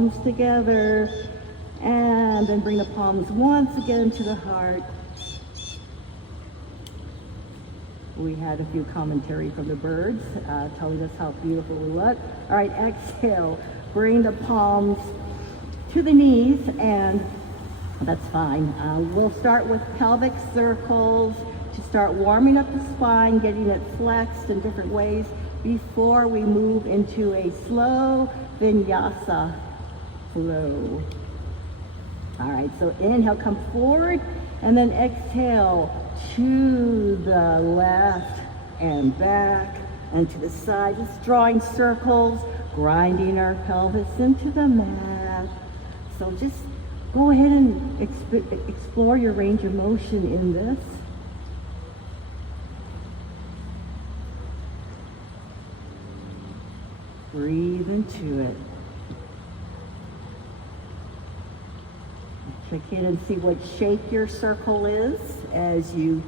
palms together, and then bring the palms once again to the heart. We had a few commentary from the birds telling us how beautiful we look. All right, exhale. Bring the palms to the knees, and that's fine. We'll start with pelvic circles to start warming up the spine, getting it flexed in different ways before we move into a slow vinyasa flow. All right, so inhale, come forward, and then exhale to the left and back and to the side, just drawing circles, grinding our pelvis into the mat. So just go ahead and explore your range of motion in this. Breathe into it. Check in and see what shape your circle is as you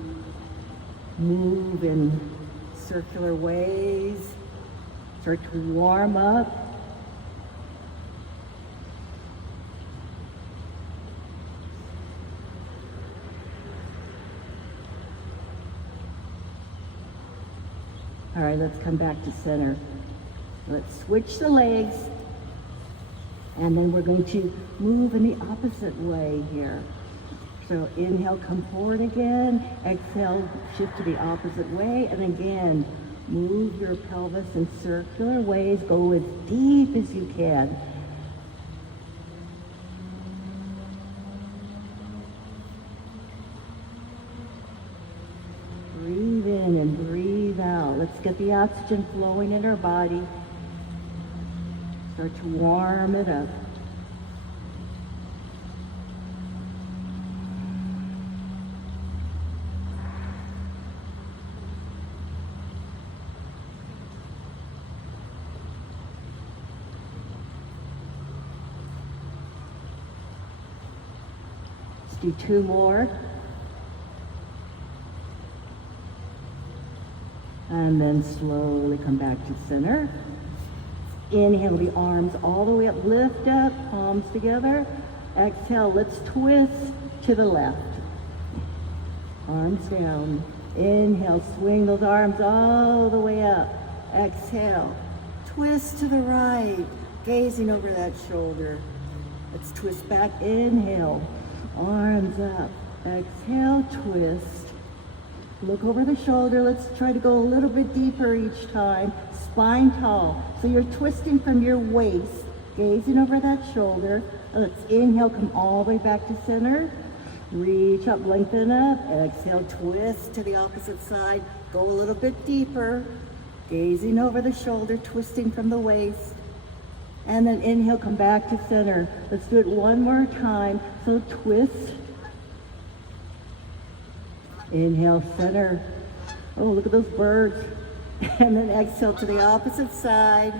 move in circular ways. Start to warm up. All right, let's come back to center. Let's switch the legs, and then we're going to move in the opposite way here. So inhale, come forward again. Exhale, shift to the opposite way, and again, move your pelvis in circular ways. Go as deep as you can. Breathe in and breathe out. Let's get the oxygen flowing in our body. Start to warm it up. Let's do two more. And then slowly come back to center. Inhale the arms all the way up, lift up, palms together. Exhale, let's twist to the left. Arms down. Inhale, swing those arms all the way up. Exhale, twist to the right, gazing over that shoulder. Let's twist back, inhale, arms up. Exhale, twist. Look over the shoulder. Let's try to go a little bit deeper each time. Spine tall. So you're twisting from your waist, gazing over that shoulder. And let's inhale, come all the way back to center. Reach up, lengthen up. Exhale, twist to the opposite side. Go a little bit deeper. Gazing over the shoulder, twisting from the waist. And then inhale, come back to center. Let's do it one more time. So twist. Inhale, center. Oh, look at those birds. And then exhale to the opposite side.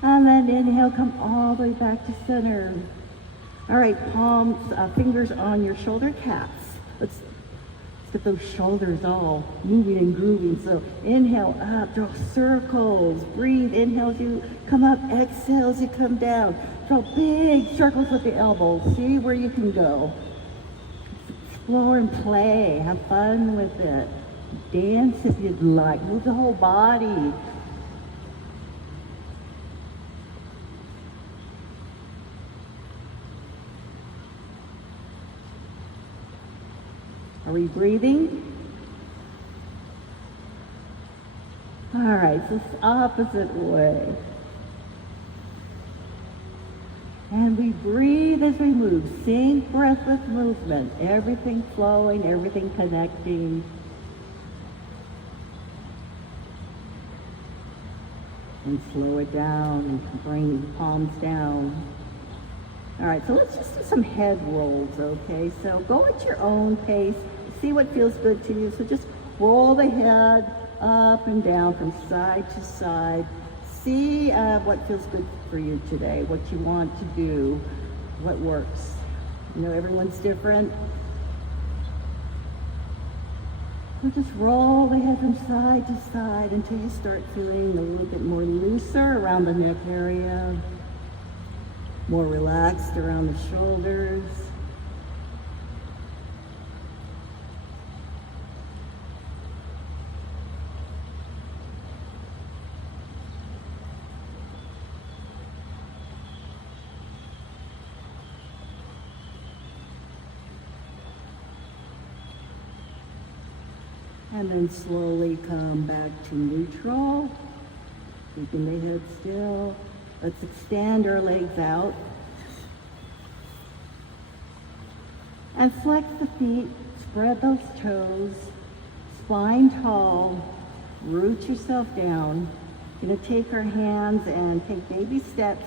And then inhale, come all the way back to center. All right, palms, fingers on your shoulder caps. Let's get those shoulders all moving and grooving. So inhale up, draw circles. Breathe, inhale as you come up, exhale as you come down. Draw big circles with the elbows. See where you can go. Explore and play, have fun with it. Dance if you'd like, move the whole body. Are we breathing? All right, so it's opposite way. And we breathe as we move. Sync breath with movement. Everything flowing, everything connecting. And slow it down and bring the palms down. All right, so let's just do some head rolls, okay? So go at your own pace. See what feels good to you. So just roll the head up and down from side to side. See what feels good for you today, what you want to do, what works. You know, everyone's different. So just roll the head from side to side until you start feeling a little bit more looser around the neck area. More relaxed around the shoulders. And then slowly come back to neutral, keeping the head still. Let's extend our legs out. And flex the feet, spread those toes, spine tall, root yourself down. You're gonna take our hands and take baby steps,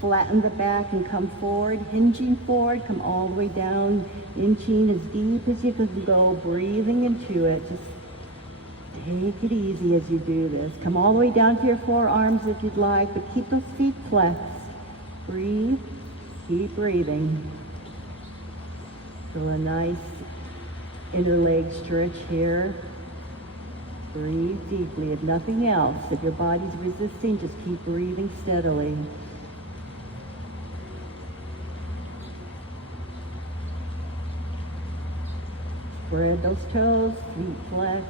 flatten the back and come forward, hinging forward, come all the way down, inching as deep as you can go, breathing into it. Just take it easy as you do this. Come all the way down to your forearms if you'd like, but keep those feet flexed. Breathe, keep breathing. So a nice inner leg stretch here. Breathe deeply. If nothing else, if your body's resisting, just keep breathing steadily. Spread those toes, feet flexed.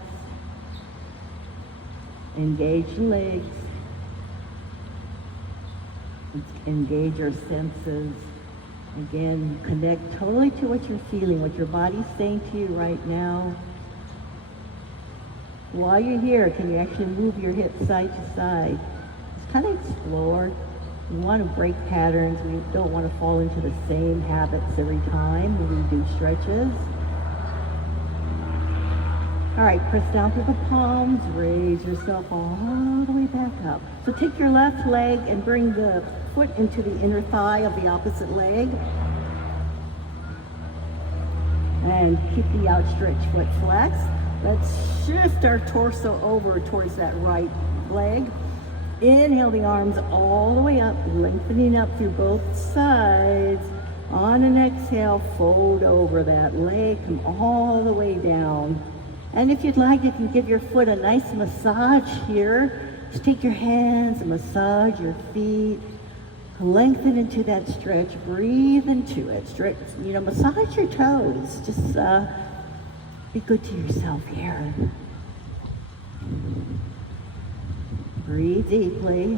Engage the legs. Engage your senses. Again, connect totally to what you're feeling, what your body's saying to you right now. While you're here, can you actually move your hips side to side? Just kind of explore. We want to break patterns. We don't want to fall into the same habits every time when we do stretches. All right, press down through the palms, raise yourself all the way back up. So take your left leg and bring the foot into the inner thigh of the opposite leg. And keep the outstretched foot flexed. Let's shift our torso over towards that right leg. Inhale the arms all the way up, lengthening up through both sides. On an exhale, fold over that leg, come all the way down. And if you'd like, you can give your foot a nice massage here. Just take your hands and massage your feet. Lengthen into that stretch. Breathe into it. Stretch, massage your toes. Just be good to yourself here. Breathe deeply.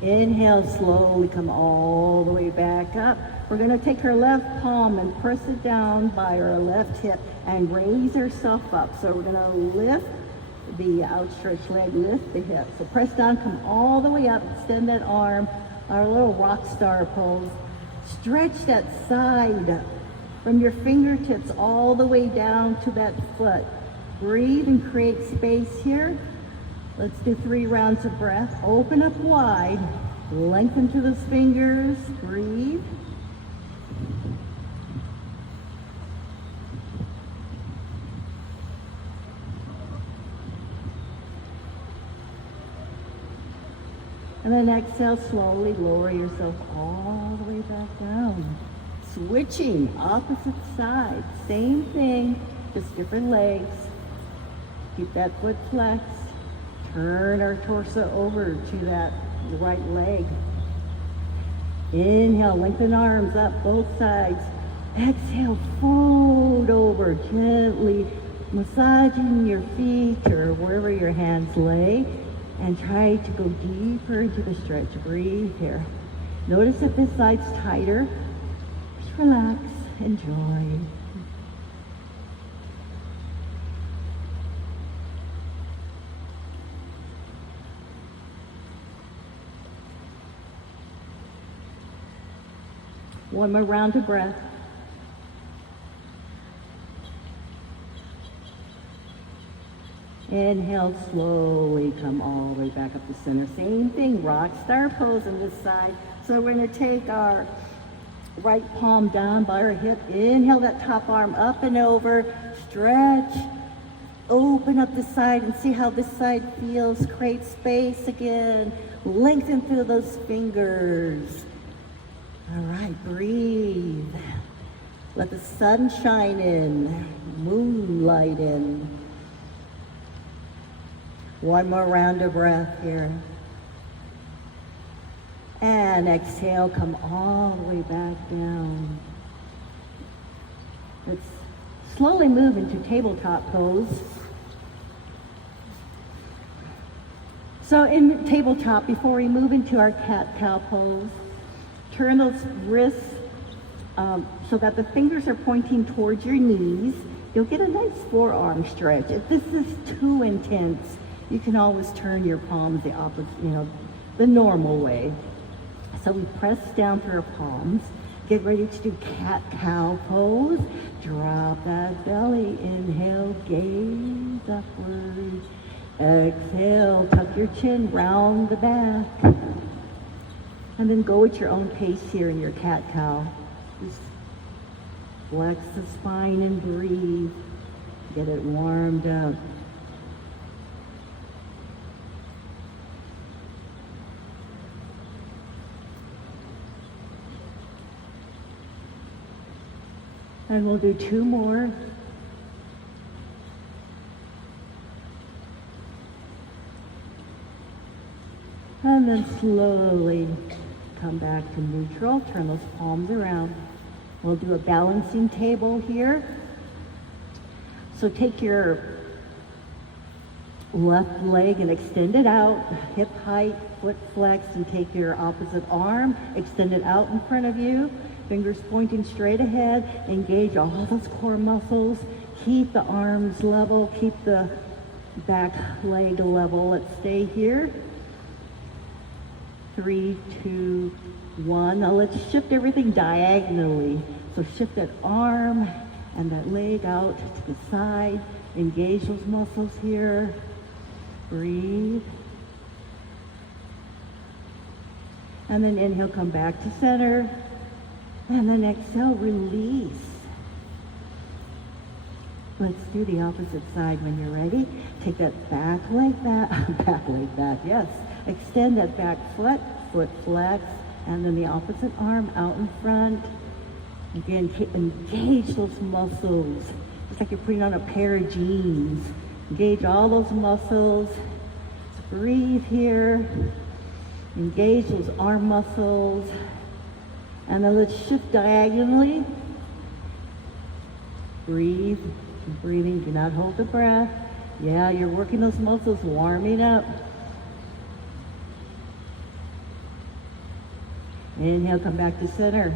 Inhale, slowly come all the way back up. We're going to take our left palm and press it down by our left hip and raise ourselves up. So we're going to lift the outstretched leg, lift the hip. So press down, come all the way up, extend that arm, our little rock star pose. Stretch that side from your fingertips all the way down to that foot. Breathe and create space here. Let's do 3 rounds of breath. Open up wide, lengthen to those fingers, breathe. And then exhale, slowly lower yourself all the way back down. Switching, opposite side, same thing, just different legs. Keep that foot flexed. Turn our torso over to that right leg. Inhale, lengthen arms up both sides. Exhale, fold over, gently massaging your feet or wherever your hands lay. And try to go deeper into the stretch. Breathe here. Notice if this side's tighter. Just relax, enjoy. One more round of breath. Inhale, slowly come all the way back up to center. Same thing, rock star pose on this side. So we're going to take our right palm down by our hip. Inhale that top arm up and over. Stretch. Open up the side and see how this side feels. Create space again. Lengthen through those fingers. All right, breathe. Let the sun shine in. Moonlight in. One more round of breath here. And exhale, come all the way back down. Let's slowly move into tabletop pose. So in tabletop, before we move into our cat-cow pose, turn those wrists so that the fingers are pointing towards your knees. You'll get a nice forearm stretch. If this is too intense, you can always turn your palms the opposite, the normal way. So we press down through our palms. Get ready to do cat-cow pose. Drop that belly. Inhale, gaze upward. Exhale, tuck your chin, round the back. And then go at your own pace here in your cat-cow. Just flex the spine and breathe. Get it warmed up. And we'll do 2 more. And then slowly come back to neutral. Turn those palms around. We'll do a balancing table here. So take your left leg and extend it out, hip height, foot flexed, and take your opposite arm, extend it out in front of you. Fingers pointing straight ahead. Engage all those core muscles. Keep the arms level. Keep the back leg level. Let's stay here. 3, 2, 1. Now let's shift everything diagonally. So shift that arm and that leg out to the side. Engage those muscles here. Breathe. And then inhale, come back to center. And then exhale, release. Let's do the opposite side when you're ready. Take that back leg back, yes. Extend that back foot flex, and then the opposite arm out in front. Again, engage those muscles. It's like you're putting on a pair of jeans. Engage all those muscles. Let's breathe here. Engage those arm muscles. And then let's shift diagonally. Breathe. Keep breathing. Do not hold the breath. Yeah, you're working those muscles, warming up. Inhale, come back to center.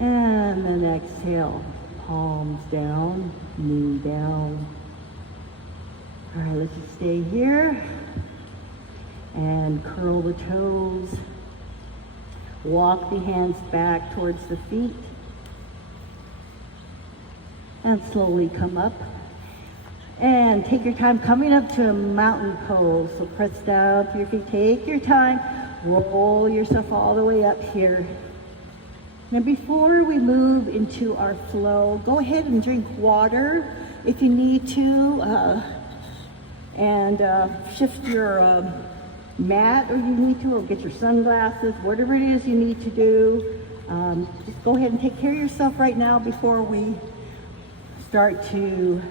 And then exhale. Palms down, knee down. All right, let's just stay here. And curl the toes. Walk the hands back towards the feet. And slowly come up. And take your time coming up to a mountain pose. So press down to your feet. Take your time. Roll yourself all the way up here. Now before we move into our flow, go ahead and drink water if you need to. And shift your mat or you need to, or get your sunglasses, whatever it is you need to do. Just go ahead and take care of yourself right now before we start to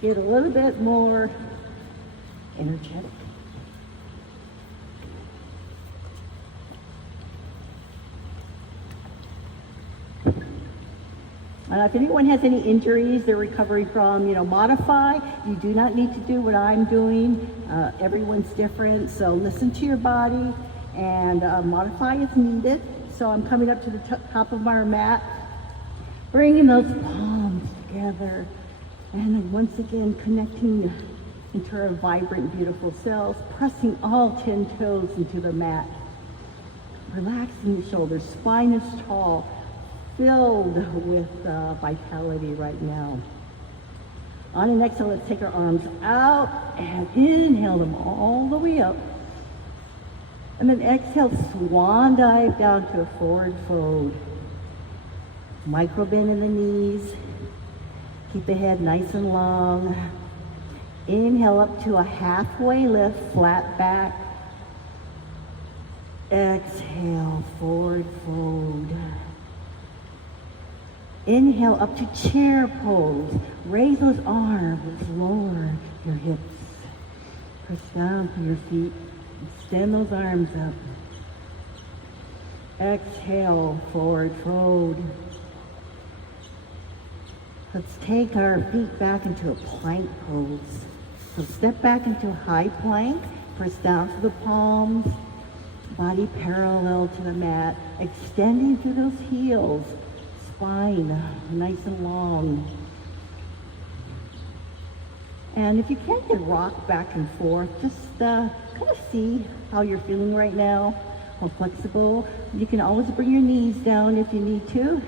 get a little bit more energetic. If anyone has any injuries they're recovering from, modify. You do not need to do what I'm doing. Everyone's different, so listen to your body and modify as needed. So I'm coming up to the top of our mat, bringing those palms together, and then once again connecting into our vibrant, beautiful selves, pressing all 10 toes into the mat. Relaxing the shoulders, spine is tall, filled with vitality right now. On an exhale, let's take our arms out and inhale them all the way up. And then exhale, swan dive down to a forward fold. Micro bend in the knees. Keep the head nice and long. Inhale up to a halfway lift, flat back. Exhale, forward fold. Inhale up to chair pose. Raise those arms, lower your hips. Press down to your feet. Extend those arms up. Exhale, forward fold. Let's take our feet back into a plank pose. So step back into high plank, press down to the palms, body parallel to the mat, extending through those heels, spine nice and long. And if you can't get rock back and forth, just kind of see how you're feeling right now, how flexible. You can always bring your knees down if you need to.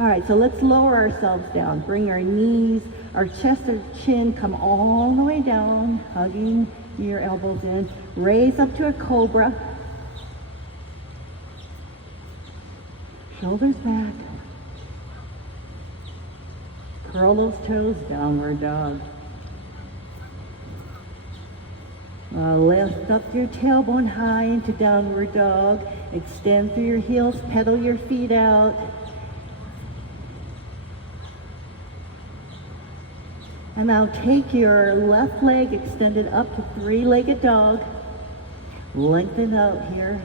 All right, so let's lower ourselves down. Bring our knees, our chest or chin come all the way down, hugging your elbows in. Raise up to a cobra. Shoulders back. Curl those toes, downward dog. Lift up your tailbone high into downward dog. Extend through your heels, pedal your feet out. And now take your left leg extended up to three-legged dog. Lengthen out here.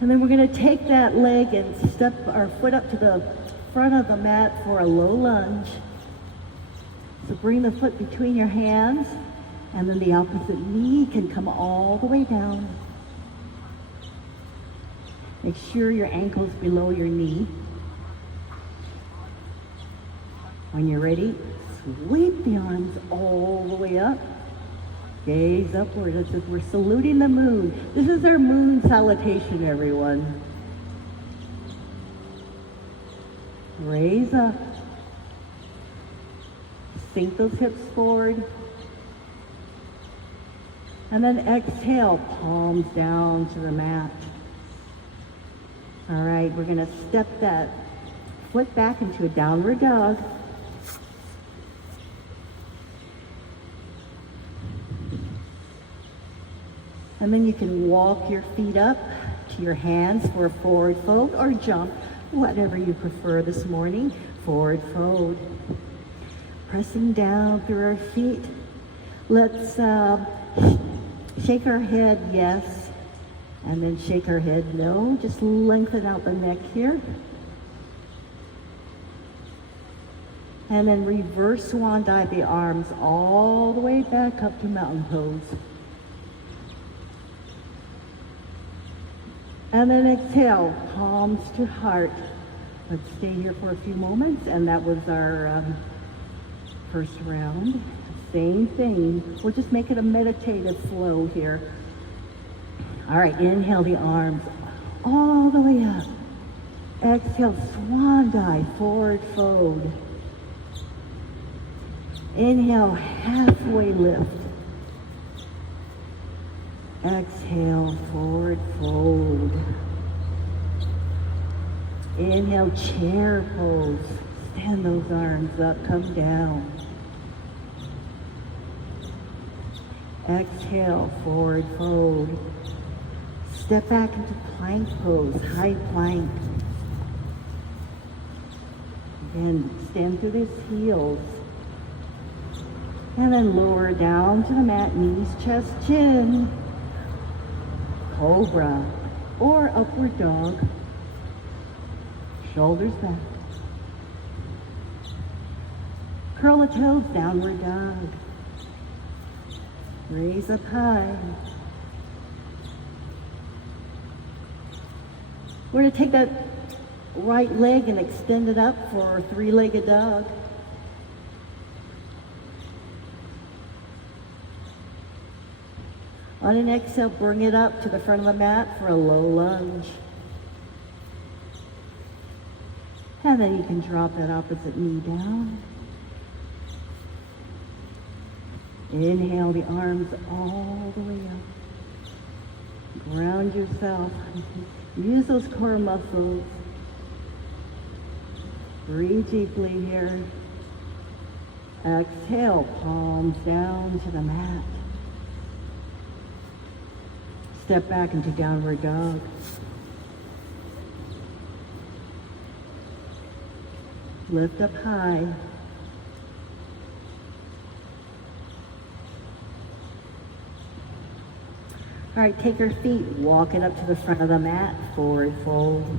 And then we're going to take that leg and step our foot up to the front of the mat for a low lunge. So bring the foot between your hands, and then the opposite knee can come all the way down. Make sure your ankle's below your knee. When you're ready, sweep the arms all the way up. Gaze upward as if we're saluting the moon. This is our moon salutation, everyone. Raise up. Sink those hips forward. And then exhale, palms down to the mat. All right, we're going to step that foot back into a downward dog. And then you can walk your feet up to your hands for a forward fold or jump, whatever you prefer this morning. Forward fold. Pressing down through our feet. Let's shake our head yes, and then shake our head no. Just lengthen out the neck here. And then reverse swan dive the arms all the way back up to mountain pose. And then exhale, palms to heart. Let's stay here for a few moments, and that was our first round. Same thing. We'll just make it a meditative flow here. All right, inhale the arms all the way up. Exhale, swan dive, forward fold. Inhale, halfway lift. Exhale, forward fold. Inhale, chair pose. Stand those arms up, come down. Exhale, forward fold. Step back into plank pose, high plank. Again, stand through these heels. And then lower down to the mat, knees, chest, chin. Cobra or upward dog. Shoulders back. Curl the toes, downward dog. Raise up high. We're going to take that right leg and extend it up for a three-legged dog. On an exhale, bring it up to the front of the mat for a low lunge. And then you can drop that opposite knee down. Inhale the arms all the way up. Ground yourself. Use those core muscles. Breathe deeply here. Exhale, palms down to the mat. Step back into downward dog. Lift up high. All right, take your feet, walk it up to the front of the mat, forward fold.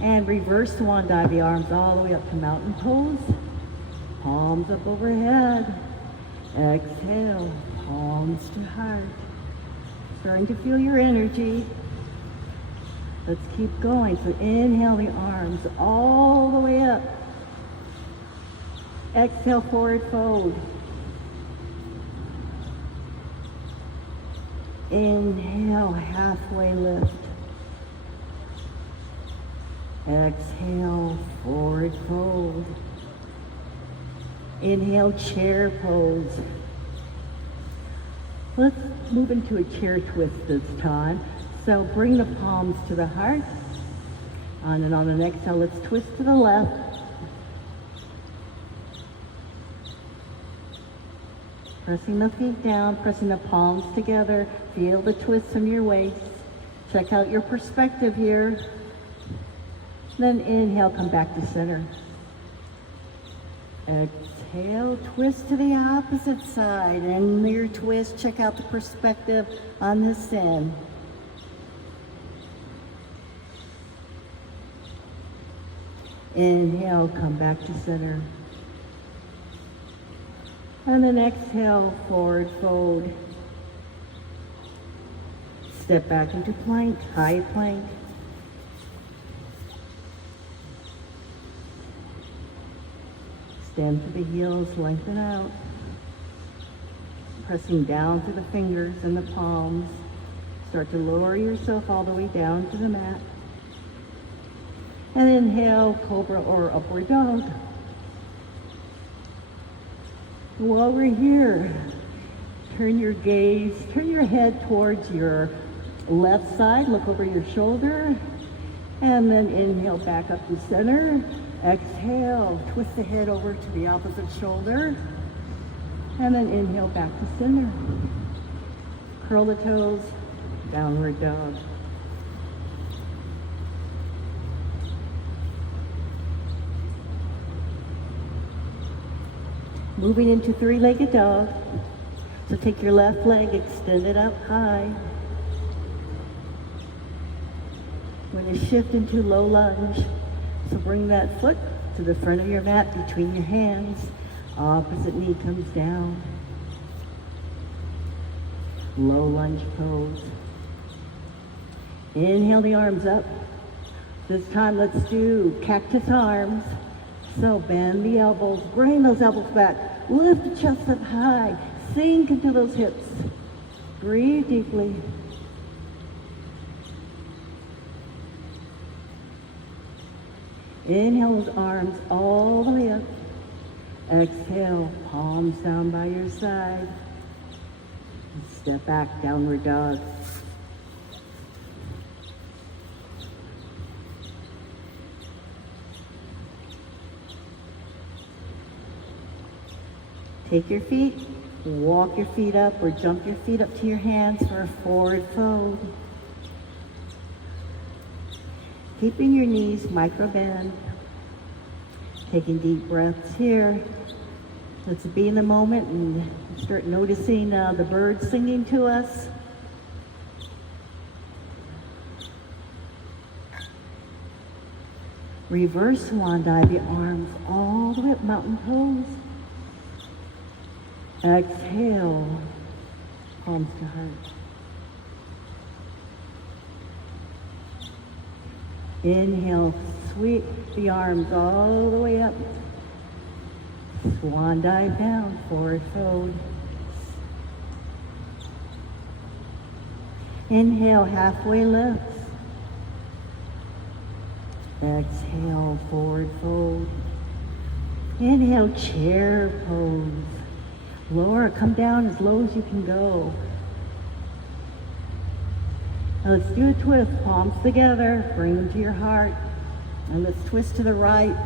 And reverse swan dive the arms all the way up to mountain pose. Palms up overhead. Exhale, palms to heart. Starting to feel your energy. Let's keep going. So inhale the arms all the way up. Exhale, forward fold. Inhale, halfway lift. Exhale, forward fold. Inhale, chair pose. Let's move into a chair twist this time. So bring the palms to the heart. And then on the next exhale, let's twist to the left. Pressing the feet down, pressing the palms together. Feel the twist from your waist. Check out your perspective here. Then inhale, come back to center. Exhale, twist to the opposite side. And your twist, check out the perspective on this end. Inhale, come back to center. And then exhale, forward fold. Step back into plank, high plank. Stand to the heels, lengthen out. Pressing down through the fingers and the palms. Start to lower yourself all the way down to the mat. And inhale, cobra or upward dog. While we're here, turn your gaze, turn your head towards your left side, look over your shoulder, and then inhale back up to center. Exhale, twist the head over to the opposite shoulder, and then inhale back to center. Curl the toes, downward dog. Moving into three-legged dog. So take your left leg, extend it up high. We're going to shift into low lunge. So bring that foot to the front of your mat between your hands. Opposite knee comes down. Low lunge pose. Inhale the arms up. This time let's do cactus arms. So bend the elbows, bring those elbows back. Lift the chest up high. Sink into those hips. Breathe deeply. Inhale those arms all the way up. Exhale, palms down by your side. Step back, downward dog. Take your feet, walk your feet up or jump your feet up to your hands for a forward fold. Keeping your knees micro bend. Taking deep breaths here. Let's be in the moment and start noticing the birds singing to us. Reverse swan dive the arms all the way up, mountain pose. Exhale, palms to heart. Inhale, sweep the arms all the way up. Swan dive down, forward fold. Inhale, halfway lifts. Exhale, forward fold. Inhale, chair pose. Lower, come down as low as you can go. Now let's do a twist, palms together, bring them to your heart. And let's twist to the right.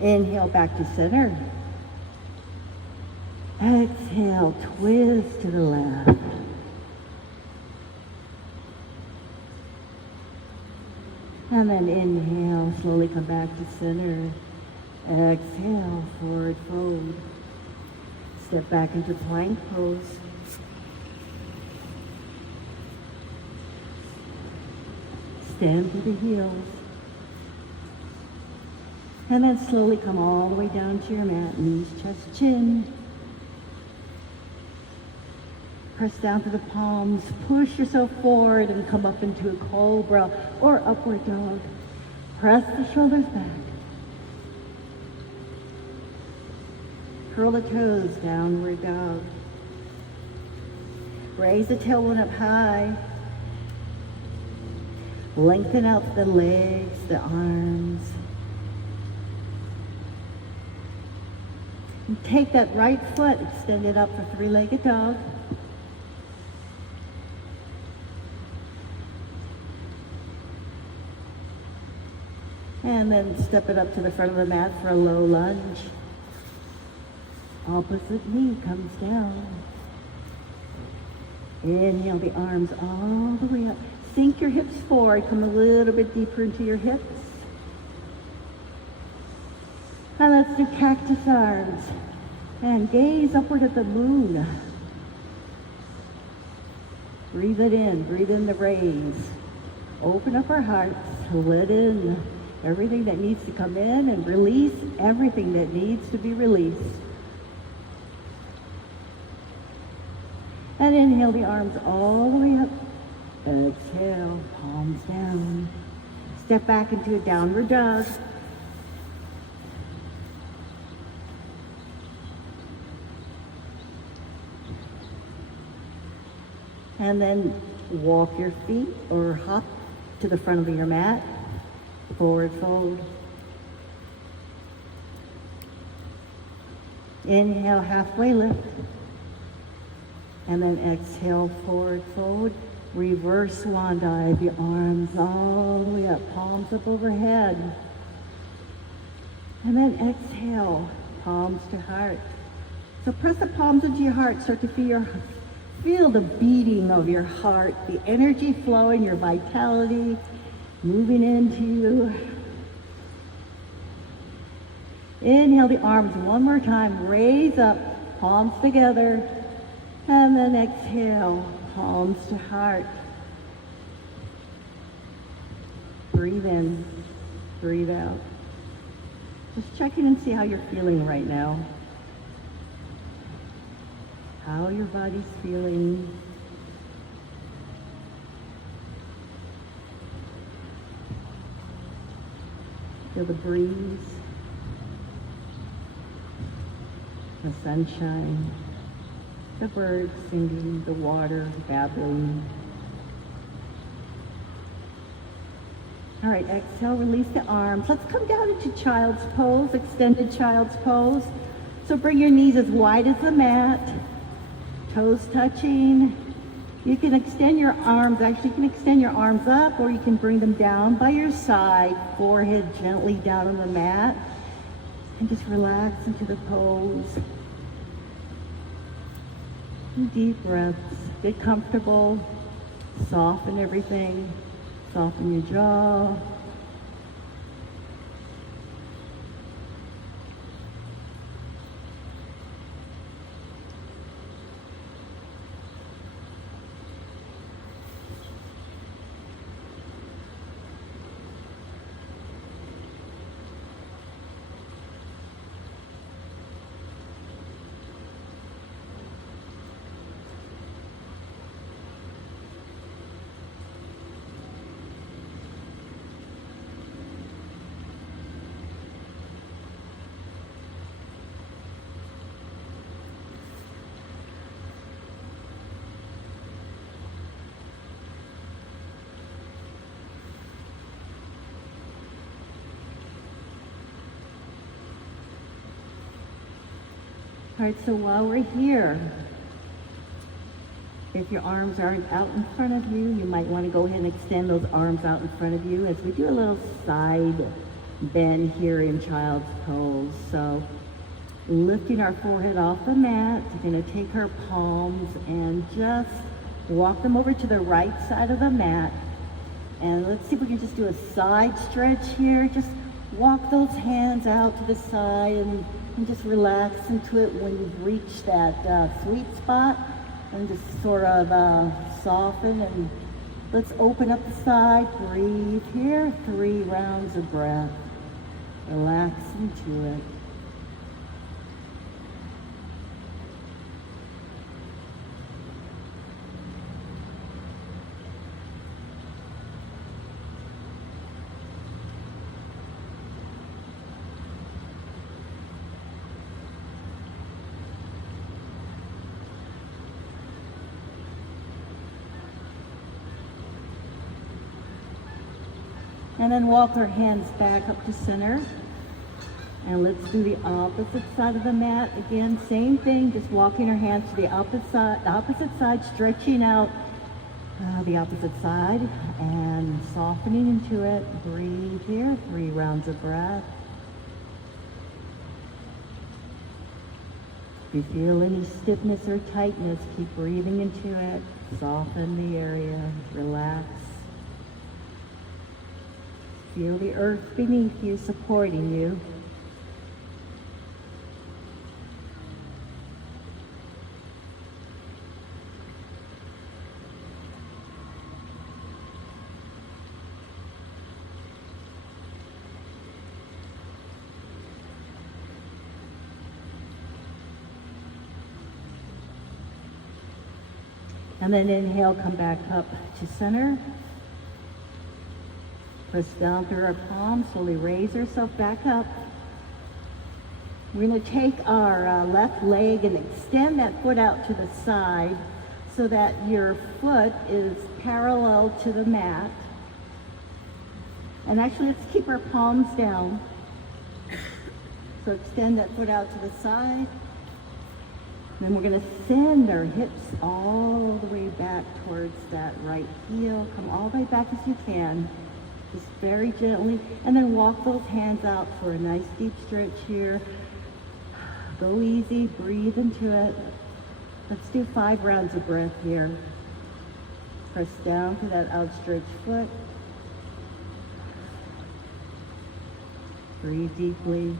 Inhale back to center. Exhale, twist to the left. And then inhale, slowly come back to center. Exhale, forward fold. Step back into plank pose. Stand to the heels. And then slowly come all the way down to your mat, knees, chest, chin. Press down to the palms, push yourself forward and come up into a cobra or upward dog. Press the shoulders back. Curl the toes, downward dog. Raise the tailbone up high. Lengthen out the legs, the arms. And take that right foot, extend it up for three-legged dog. And then step it up to the front of the mat for a low lunge. Opposite knee comes down. Inhale the arms all the way up. Sink your hips forward. Come a little bit deeper into your hips. And let's do cactus arms. And gaze upward at the moon. Breathe it in. Breathe in the rays. Open up our hearts. Let in everything that needs to come in and release everything that needs to be released. And inhale the arms all the way up. Exhale, palms down. Step back into a downward dog. And then walk your feet or hop to the front of your mat. Forward fold. Inhale, halfway lift. And then exhale, forward fold. Reverse swan dive, your arms all the way up, palms up overhead. And then exhale, palms to heart. So press the palms into your heart, start to feel the beating of your heart, the energy flowing, your vitality, moving into you. Inhale the arms one more time, raise up, palms together. And then exhale, palms to heart. Breathe in, breathe out. Just check in and see how you're feeling right now. How your body's feeling. Feel the breeze, the sunshine. The birds singing, the water babbling. All right, exhale, release the arms. Let's come down into child's pose, extended child's pose. So bring your knees as wide as the mat, toes touching. You can extend your arms, actually you can extend your arms up or you can bring them down by your side, forehead gently down on the mat. And just relax into the pose. Deep breaths, get comfortable, soften everything, soften your jaw. All right, so while we're here, if your arms aren't out in front of you, you might want to go ahead and extend those arms out in front of you as we do a little side bend here in child's pose. So lifting our forehead off the mat, we're going to take our palms and just walk them over to the right side of the mat. And let's see if we can just do a side stretch here. Just walk those hands out to the side and just relax into it when you've reached that sweet spot, and just sort of soften, and let's open up the side, breathe here, 3 rounds of breath. Relax into it. And then walk our hands back up to center. And let's do the opposite side of the mat. Again, same thing, just walking our hands to the opposite side, stretching out the opposite side and softening into it. Breathe here, 3 rounds of breath. If you feel any stiffness or tightness, keep breathing into it. Soften the area, relax. Feel the earth beneath you supporting you. And then inhale, come back up to center. Press down through our palms, slowly raise yourself back up. We're going to take our left leg and extend that foot out to the side so that your foot is parallel to the mat. And actually, let's keep our palms down. So extend that foot out to the side. Then we're going to send our hips all the way back towards that right heel. Come all the way back as you can. Just very gently, and then walk those hands out for a nice deep stretch here. Go easy, breathe into it. Let's do 5 rounds of breath here. Press down to that outstretched foot. Breathe deeply.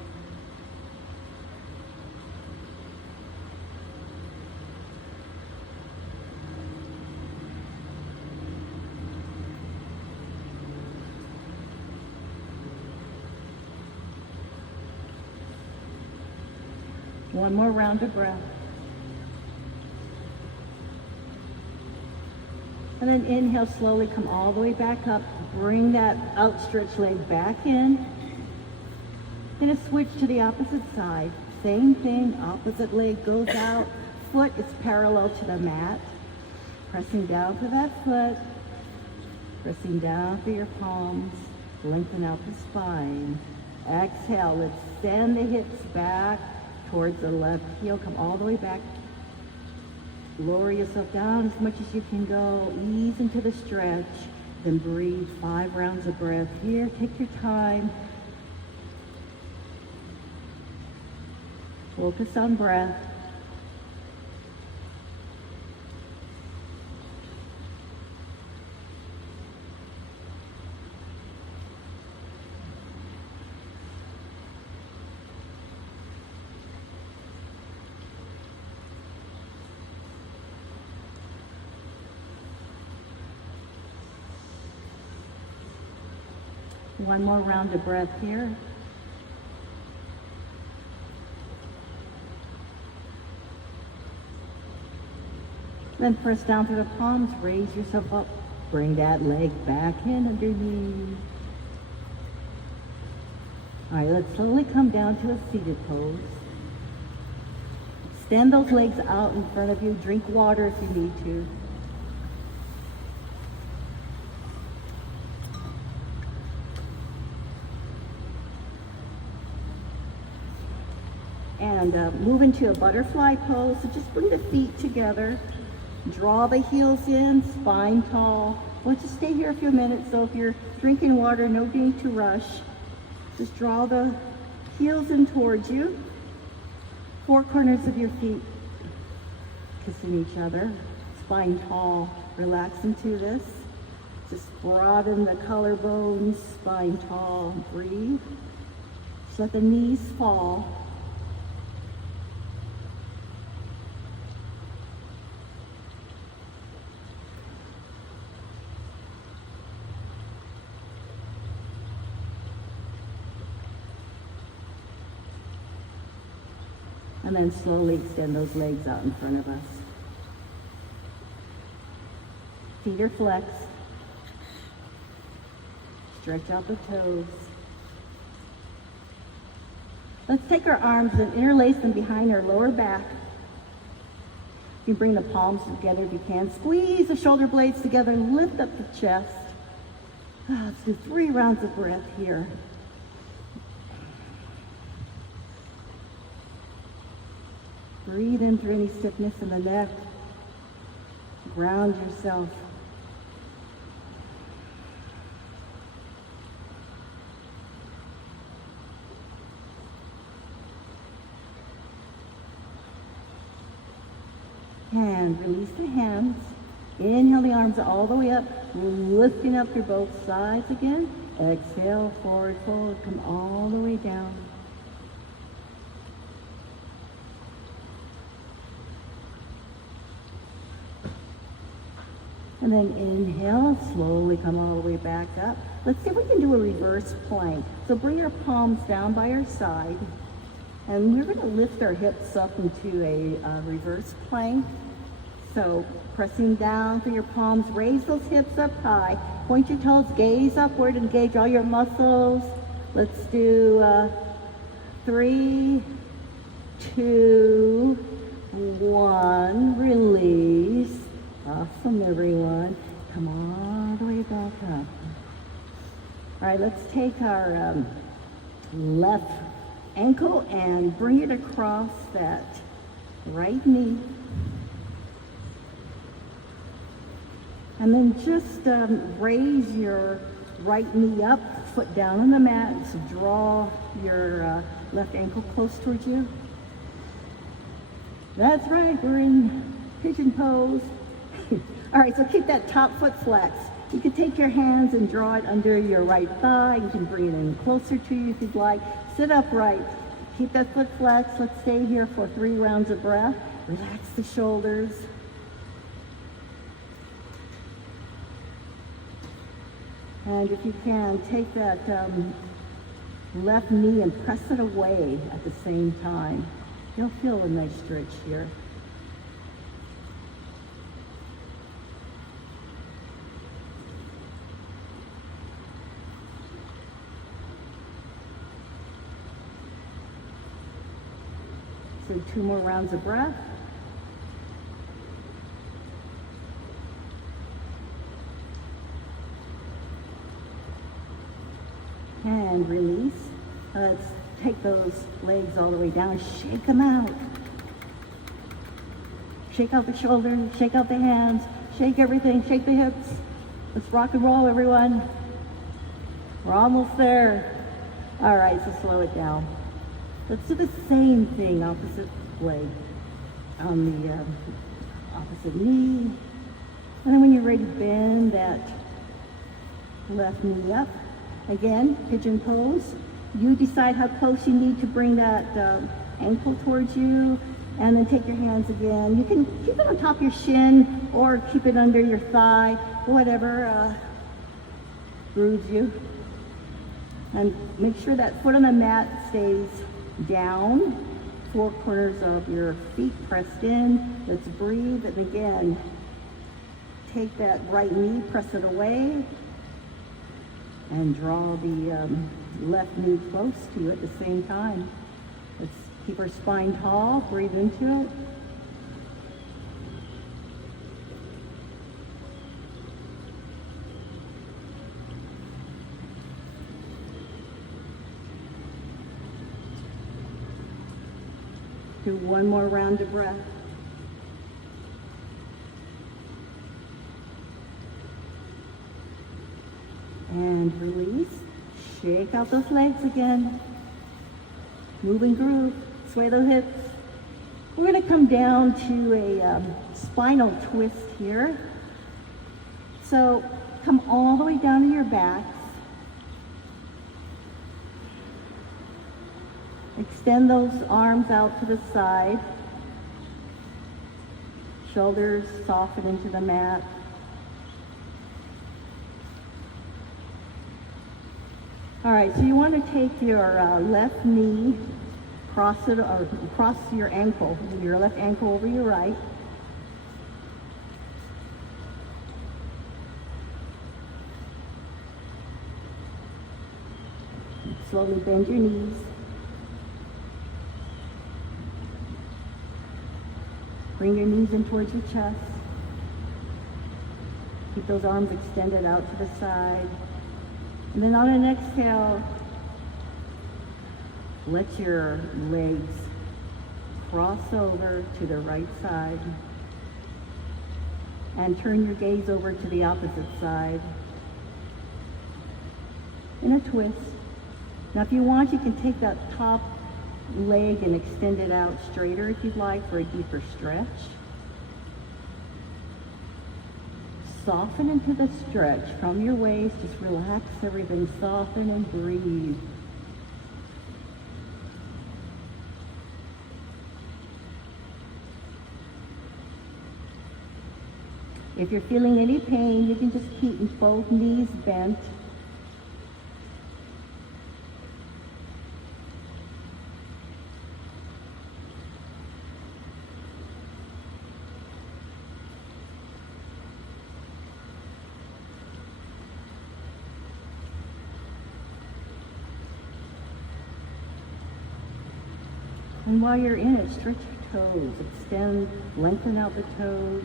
One more round of breath. And then inhale, slowly come all the way back up. Bring that outstretched leg back in. Then switch to the opposite side. Same thing, opposite leg goes out. Foot is parallel to the mat. Pressing down to that foot. Pressing down through your palms. Lengthen out the spine. Exhale, let's send the hips back towards the left heel. Come all the way back. Lower yourself down as much as you can go. Ease into the stretch. Then breathe 5 rounds of breath here. Take your time. Focus on breath. One more round of breath here. Then press down to the palms, raise yourself up. Bring that leg back in underneath. All right, let's slowly come down to a seated pose. Extend those legs out in front of you. Drink water if you need to. And move into a butterfly pose. So just bring the feet together. Draw the heels in, spine tall. We'll just stay here a few minutes. So if you're drinking water, no need to rush. Just draw the heels in towards you. 4 corners of your feet kissing each other. Spine tall. Relax into this. Just broaden the collarbones, spine tall, breathe. Just let the knees fall. And then slowly extend those legs out in front of us. Feet are flexed. Stretch out the toes. Let's take our arms and interlace them behind our lower back. You bring the palms together if you can. Squeeze the shoulder blades together and lift up the chest. Let's do 3 rounds of breath here. Breathe in through any stiffness in the neck. Ground yourself. And release the hands. Inhale the arms all the way up, lifting up through both sides again. Exhale, forward, forward, come all the way down. And then inhale, slowly come all the way back up. Let's see if we can do a reverse plank. So bring your palms down by your side. And we're going to lift our hips up into a reverse plank. So pressing down through your palms, raise those hips up high. Point your toes, gaze upward, engage all your muscles. Let's do 3, 2, 1, release. Awesome, everyone. Come all the way back up. All right, let's take our left ankle and bring it across that right knee. And then just raise your right knee up, foot down on the mat. So draw your left ankle close towards you. That's right, we're in pigeon pose. All right, so keep that top foot flexed. You can take your hands and draw it under your right thigh. You can bring it in closer to you if you'd like. Sit upright. Keep that foot flexed. Let's stay here for 3 rounds of breath. Relax the shoulders. And if you can, take that left knee and press it away at the same time. You'll feel a nice stretch here. So 2 more rounds of breath. And release. Let's take those legs all the way down. Shake them out. Shake out the shoulders, shake out the hands, shake everything, shake the hips. Let's rock and roll, everyone. We're almost there. All right, so slow it down. Let's do the same thing, opposite leg on the opposite knee. And then when you're ready, bend that left knee up. Again, pigeon pose. You decide how close you need to bring that ankle towards you. And then take your hands again. You can keep it on top of your shin or keep it under your thigh, whatever grooves you. And make sure that foot on the mat stays down. 4 corners of your feet pressed in. Let's breathe. And again, take that right knee, press it away. And draw the left knee close to you at the same time. Let's keep our spine tall, breathe into it. Do 1 more round of breath. And release. Shake out those legs again. Move and groove. Sway those hips. We're going to come down to a spinal twist here. So come all the way down to your backs. Extend those arms out to the side. Shoulders soften into the mat. All right, so you want to take your left knee, cross your ankle, your left ankle over your right. Slowly bend your knees. Bring your knees in towards your chest. Keep those arms extended out to the side. And then on an exhale, let your legs cross over to the right side and turn your gaze over to the opposite side in a twist. Now if you want, you can take that top leg and extend it out straighter if you'd like for a deeper stretch. Soften into the stretch from your waist. Just relax everything, soften and breathe. If you're feeling any pain, you can just keep both knees bent. And while you're in it, stretch your toes, extend, lengthen out the toes.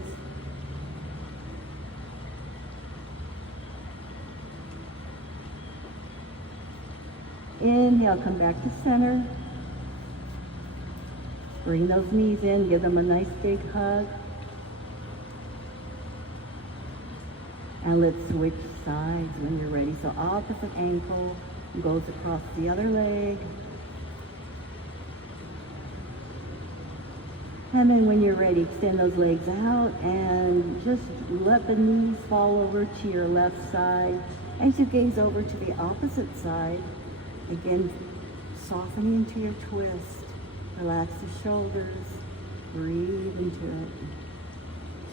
Inhale, come back to center. Bring those knees in, give them a nice big hug. And let's switch sides when you're ready. So opposite ankle goes across the other leg. And then when you're ready, extend those legs out and just let the knees fall over to your left side as you gaze over to the opposite side. Again, soften into your twist. Relax the shoulders. Breathe into it.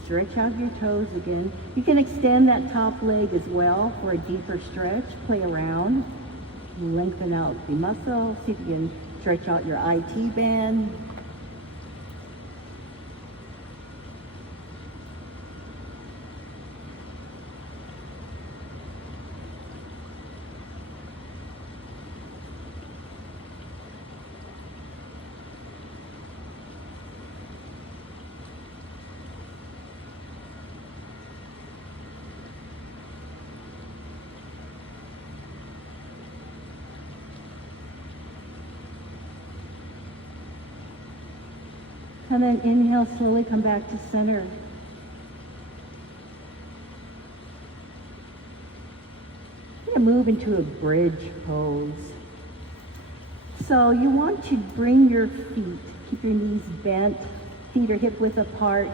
Stretch out your toes again. You can extend that top leg as well for a deeper stretch. Play around. Lengthen out the muscle. See if you can stretch out your IT band. And then inhale, slowly come back to center. You're going to move into a bridge pose. So you want to bring your feet, keep your knees bent, feet are hip width apart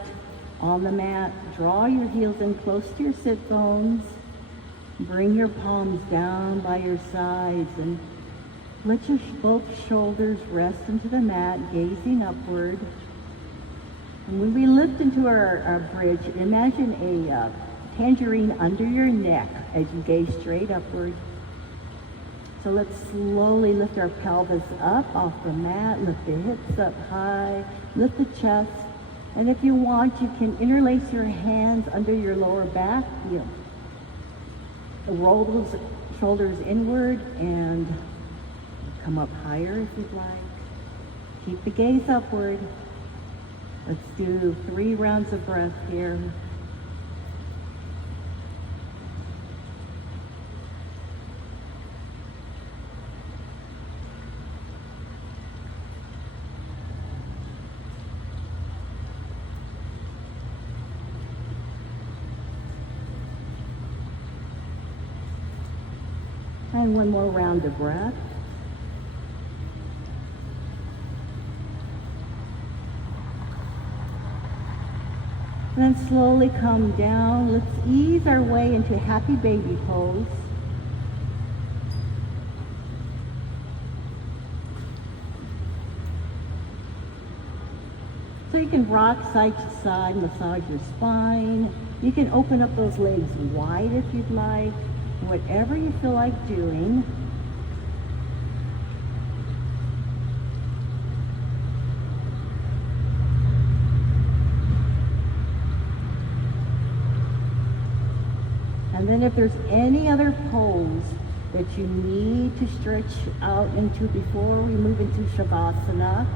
on the mat. Draw your heels in close to your sit bones. Bring your palms down by your sides and let your both shoulders rest into the mat, gazing upward. And when we lift into our bridge, imagine a tangerine under your neck as you gaze straight upward. So let's slowly lift our pelvis up off the mat, lift the hips up high, lift the chest. And if you want, you can interlace your hands under your lower back. Roll those shoulders inward and come up higher if you'd like. Keep the gaze upward. Let's do 3 rounds of breath here. And 1 more round of breath. And then slowly come down. Let's ease our way into happy baby pose. So you can rock side to side, massage your spine. You can open up those legs wide if you'd like. Whatever you feel like doing. And then if there's any other pose that you need to stretch out into before we move into Shavasana,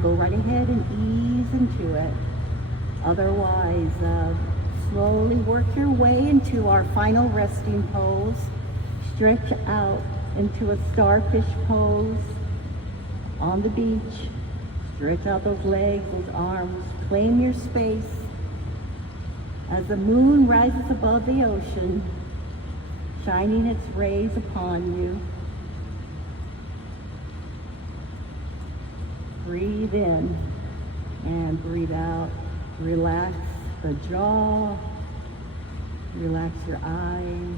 go right ahead and ease into it. Otherwise, slowly work your way into our final resting pose. Stretch out into a starfish pose on the beach. Stretch out those legs, those arms. Claim your space. As the moon rises above the ocean, shining its rays upon you, breathe in and breathe out. Relax the jaw, relax your eyes.